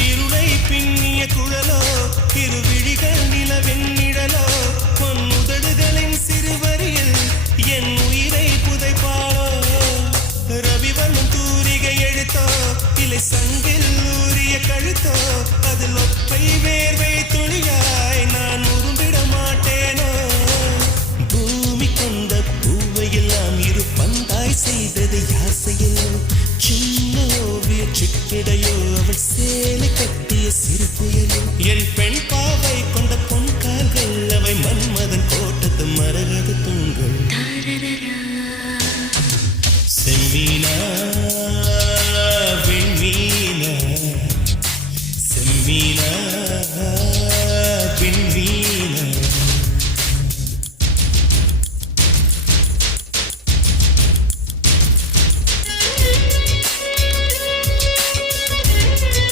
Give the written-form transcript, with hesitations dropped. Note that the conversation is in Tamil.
இருளை பின்னிய குழலோ இருவிழிகள் நிலவின் நிழலோ பொன்னுதடுகளின் சிறுவரியில் என் உயிரை புதைப்பாளோ ரவிவனும் தூரிகை எழுத்தோ இலை சங்கில் ஊறிய கழுத்தோ அதில் ஒற்றை வேர்வை துளியாய் நான் உரும்பிட மாட்டேனோ பூமி கொண்ட பூவையெல்லாம் இரு பந்தாய் செய்தது யார் செயலோ சின்ன ஓவிய சிக்கிடையோ அவள் சேலை கட்டிய சிறு புயலோ என் பெண்